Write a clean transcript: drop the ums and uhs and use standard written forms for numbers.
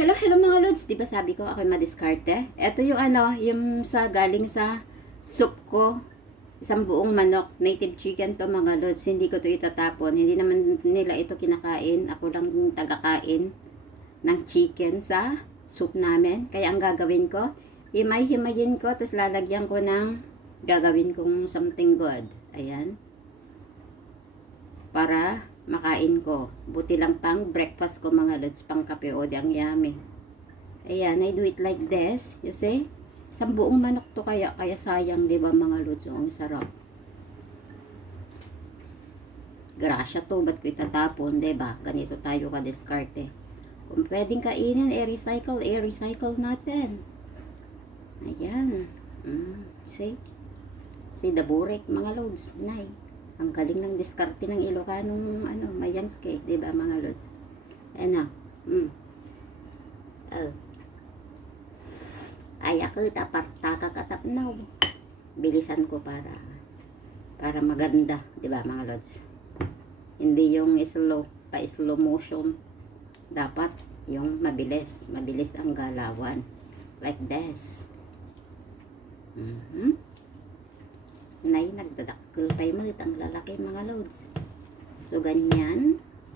Hello, hello mga lods. Di ba sabi ko ako'y madiskarte? Ito yung yung sa galing sa soup ko. Isang buong manok, native chicken to mga lods. Hindi ko to itatapon. Hindi naman nila ito kinakain. Ako lang yung tagakain ng chicken sa soup namin. Kaya ang gagawin ko, himay-himayin ko, tapos lalagyan ko ng gagawin kong something good. Ayan. Para makain ko. Buti lang pang breakfast ko mga lods, pang kape o ang yummy. Ayan, I do it like this. You see? Isang buong manok to kaya sayang, di ba mga lods? Ang sarap. Grasya to, ba't ko itatapon, di ba? Ganito tayo ka-discarte. Kung pwedeng kainin, i-recycle natin. Ayan. See? See the burek, mga lods. Nay. Ang galing ng diskarte ng Ilocanong Mayanske, di ba mga lods? Ayan na. Ay ako takakatapnaw. Bilisan ko para maganda, di ba mga lods? Hindi yung slow motion. Dapat yung mabilis ang galawan. Like this. Nay, nagdadakkel pa yung ang lalaki mga lods. So, ganyan.